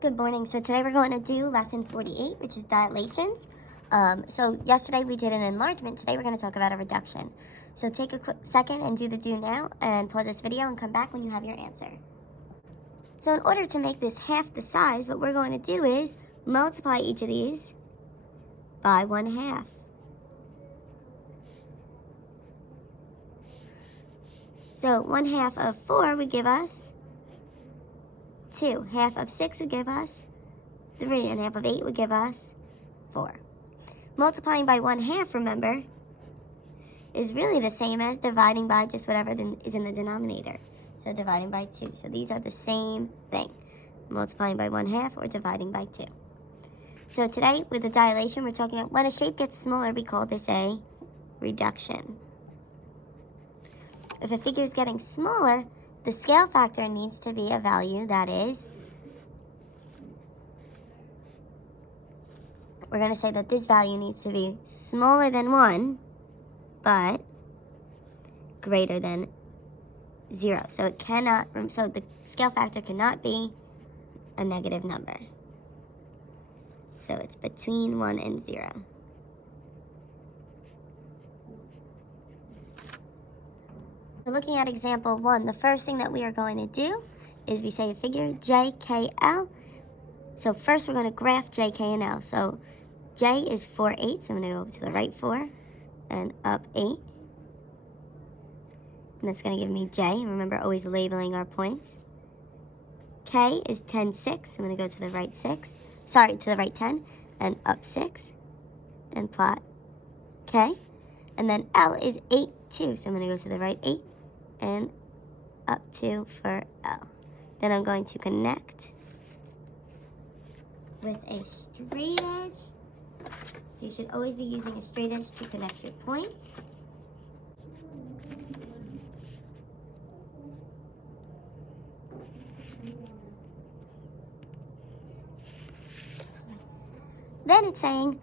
Good morning. So today we're going to do lesson 48, which is dilations. So yesterday we did an enlargement. Today we're going to talk about a reduction. So take a quick second and do the do now and pause this video and come back when you have your answer. So in order to make this half the size, what we're going to do is multiply each of these by 1/2. So 1/2 of 4 would give us 2. Half of 6 would give us 3, and half of 8 would give us 4. Multiplying by 1/2, remember, is really the same as dividing by just whatever is in the denominator. So dividing by 2. So these are the same thing. Multiplying by 1/2 or dividing by 2. So today, with the dilation, we're talking about when a shape gets smaller, we call this a reduction. If a figure is getting smaller, the scale factor needs to be a value that is, we're going to say that this value needs to be smaller than 1, but greater than 0. So it cannot, so the scale factor cannot be a negative number. So it's between 1 and 0. So looking at example 1, the first thing that we are going to do is we say a figure JKL. So first we're going to graph JK and L. So J is 4 8, so I'm going to go to the right 4 and up 8. And that's going to give me J. Remember, always labeling our points. K is 10 6, I'm going to go to the right 6. Sorry, to the right 10 and up 6 and plot K. And then L is 8 2, so I'm going to go to the right 8 and up 2 for L. Then I'm going to connect with a straight edge. So you should always be using a straight edge to connect your points. Then it's saying,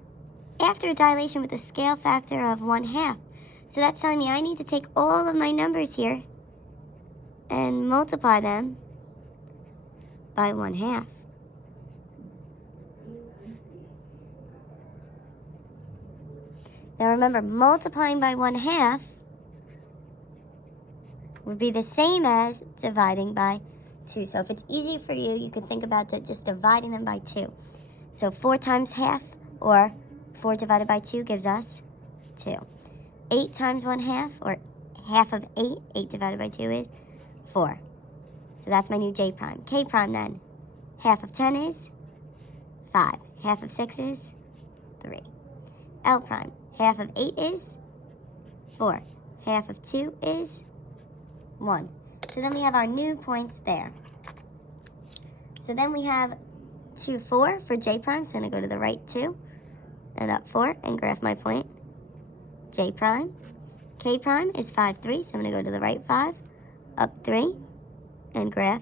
after a dilation with a scale factor of 1/2. So that's telling me I need to take all of my numbers here and multiply them by 1/2. Now remember, multiplying by 1/2 would be the same as dividing by 2. So if it's easy for you, you could think about just dividing them by 2. So 4 times half, or 4 divided by 2 gives us 2. 8 times 1/2, or half of 8, 8 divided by 2 is 4. So that's my new J prime. K prime then, half of 10 is 5. Half of 6 is 3. L prime, half of 8 is 4. Half of 2 is 1. So then we have our new points there. So then we have 2, 4 for J prime. So I'm going to go to the right 2 and up 4 and graph my point J prime. K prime is 5 3. So I'm going to go to the right 5, up 3 and graph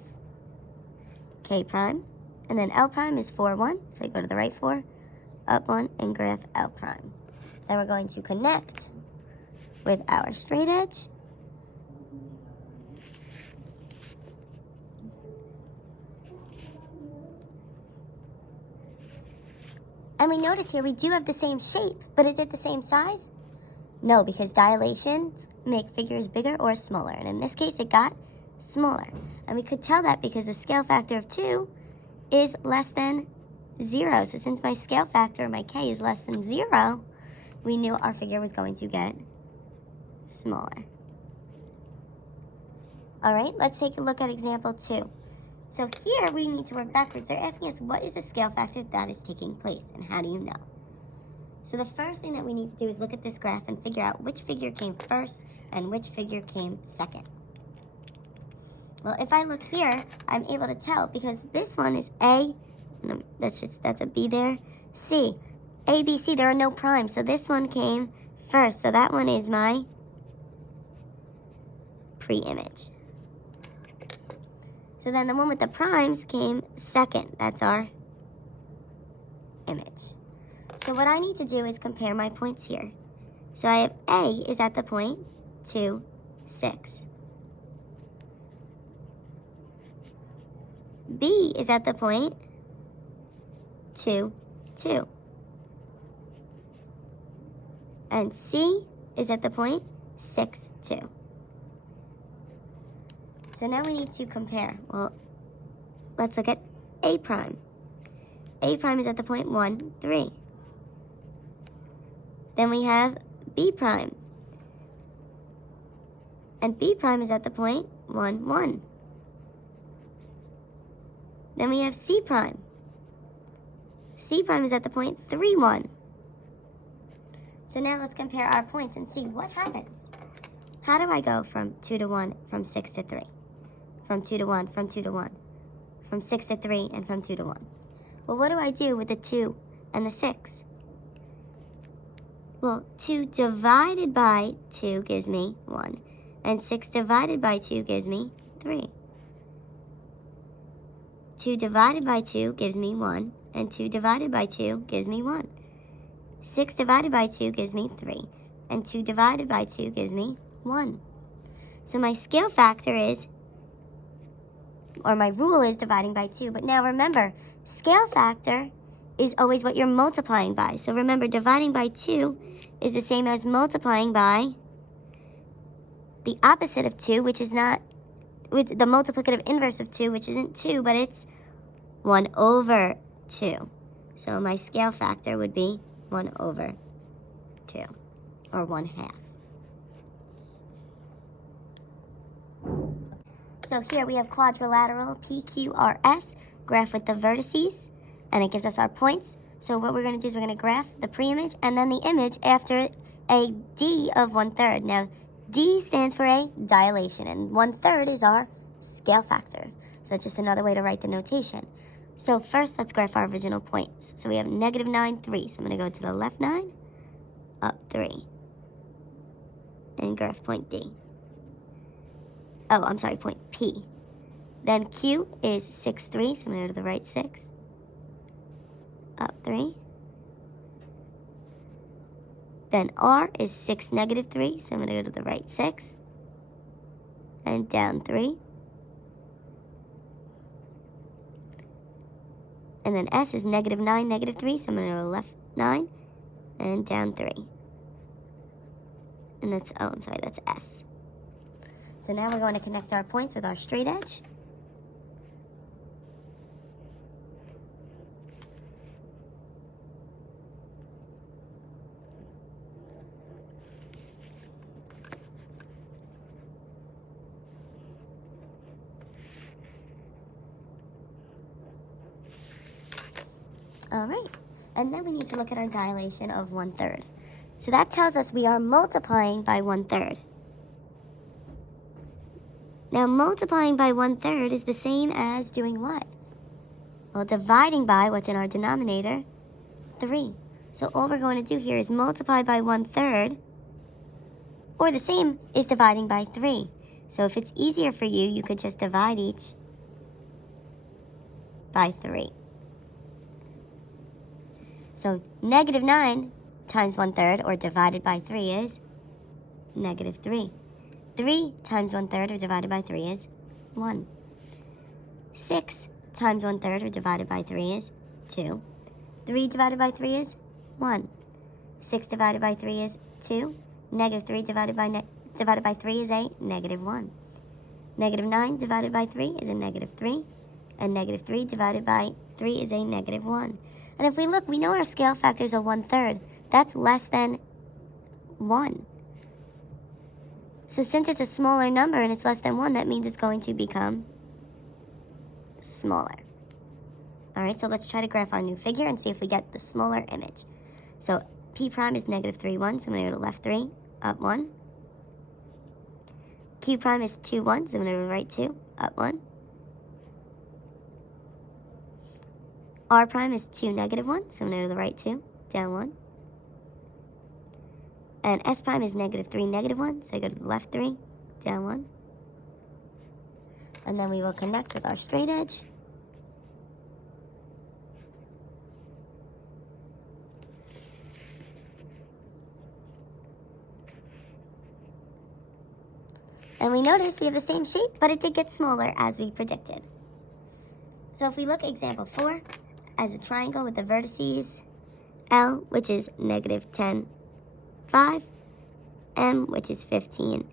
K prime. And then L prime is 4 1. So I go to the right 4, up 1 and graph L prime. Then we're going to connect with our straight edge. And we notice here we do have the same shape, but is it the same size? No, because dilations make figures bigger or smaller. And in this case, it got smaller. And we could tell that because the scale factor of 2 is less than 0. So since my scale factor, my K, is less than 0, we knew our figure was going to get smaller. All right, let's take a look at example 2. So here we need to work backwards. They're asking us what is the scale factor that is taking place and how do you know? So the first thing that we need to do is look at this graph and figure out which figure came first and which figure came second. Well, if I look here, I'm able to tell because this one is A, that's a B there, C. A, B, C, there are no primes, so this one came first. So that one is my pre-image. So then the one with the primes came second. That's our image. So what I need to do is compare my points here. So I have A is at the point 2, 6. B is at the point 2, 2. And C is at the point 6, 2. So now we need to compare. Well, let's look at A prime. A prime is at the point 1, 3. Then we have B prime. And B prime is at the point 1, 1. Then we have C prime. C prime is at the point 3, 1. So now let's compare our points and see what happens. How do I go from 2 to 1, from 6 to 3? From 2 to 1, from 2 to 1. From 6 to 3, and from 2 to 1. Well, what do I do with the 2 and the 6? Well, 2 divided by 2 gives me 1. And 6 divided by 2 gives me 3. 2 divided by 2 gives me 1. And 2 divided by 2 gives me 1. 6 divided by 2 gives me 3. And 2 divided by 2 gives me 1. So my scale factor is, or my rule is dividing by 2. But now remember, scale factor is always what you're multiplying by. So remember, dividing by 2 is the same as multiplying by the opposite of 2, which is not, with the multiplicative inverse of 2, which isn't 2, but it's 1 over 2. So my scale factor would be 1 over 2, or 1/2. So here we have quadrilateral PQRS, graph with the vertices, and it gives us our points. So what we're going to do is we're going to graph the pre-image and then the image after a D of 1/3. Now, D stands for a dilation, and 1/3 is our scale factor. So that's just another way to write the notation. So first, let's graph our original points. So we have -9, 3. So I'm going to go to the left 9, up 3, and graph point D. Oh, I'm sorry, point P. Then Q is 6, 3. So I'm going to go to the right 6, up 3. Then R is 6, -3. So I'm going to go to the right 6, and down 3. And then S is -9, -3. So I'm going to go left 9 and down 3. And that's, oh, I'm sorry, that's S. So now we're going to connect our points with our straight edge. All right, and then we need to look at our dilation of 1/3. So that tells us we are multiplying by 1/3. Now, multiplying by 1/3 is the same as doing what? Well, dividing by what's in our denominator, 3. So all we're going to do here is multiply by 1/3, or the same is dividing by 3. So if it's easier for you, you could just divide each by 3. So -9 times 1/3, or divided by 3, is -3. 3 times 1/3, or divided by 3, is 1. 6 times 1/3, or divided by 3, is 2. 3 divided by 3 is 1. 6 divided by 3 is 2. -3 divided by 3 is a -1. -9 divided by 3 is a -3. And -3 divided by 3 is a -1. And if we look, we know our scale factor is a 1/3. That's less than 1. So since it's a smaller number and it's less than 1, that means it's going to become smaller. All right, so let's try to graph our new figure and see if we get the smaller image. So P prime is -3, 1, so I'm going to go to left 3, up 1. Q prime is 2, 1, so I'm going to go to right 2, up 1. R prime is 2, -1, so I'm going to go to the right 2, down 1. And S prime is -3, -1, so I go to the left 3, down 1. And then we will connect with our straight edge. And we notice we have the same shape, but it did get smaller as we predicted. So if we look at example 4, as a triangle with the vertices L, which is negative 10, 5, M, which is 15,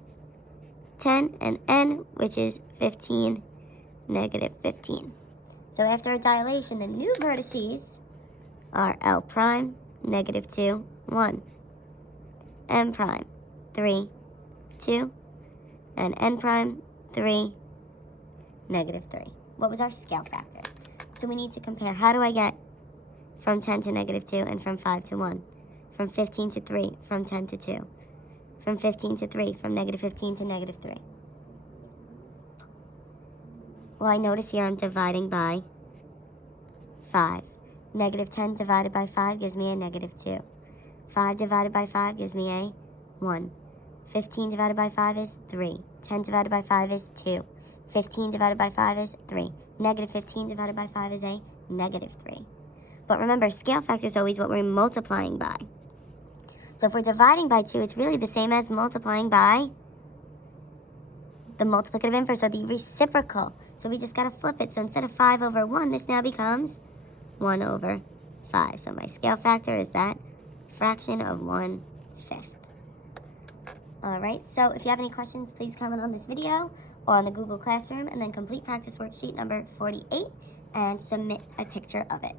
10, and N, which is 15, negative 15. So after a dilation, the new vertices are L prime, negative 2, 1, M prime, 3, 2, and N prime, 3, negative 3. What was our scale factor? So we need to compare. How do I get from 10 to negative 2 and from 5 to 1? From 15 to 3, from 10 to 2. From 15 to 3, from negative 15 to negative 3. Well, I notice here I'm dividing by 5. Negative 10 divided by 5 gives me a negative 2. 5 divided by 5 gives me a 1. 15 divided by 5 is 3. 10 divided by 5 is 2. 15 divided by 5 is 3. Negative 15 divided by 5 is a negative 3. But remember, scale factor is always what we're multiplying by. So if we're dividing by 2, it's really the same as multiplying by the multiplicative inverse, or the reciprocal. So we just got to flip it. So instead of 5 over 1, this now becomes 1 over 5. So my scale factor is that fraction of 1/5. All right, so if you have any questions, please comment on this video or on the Google Classroom, and then complete practice worksheet number 48 and submit a picture of it.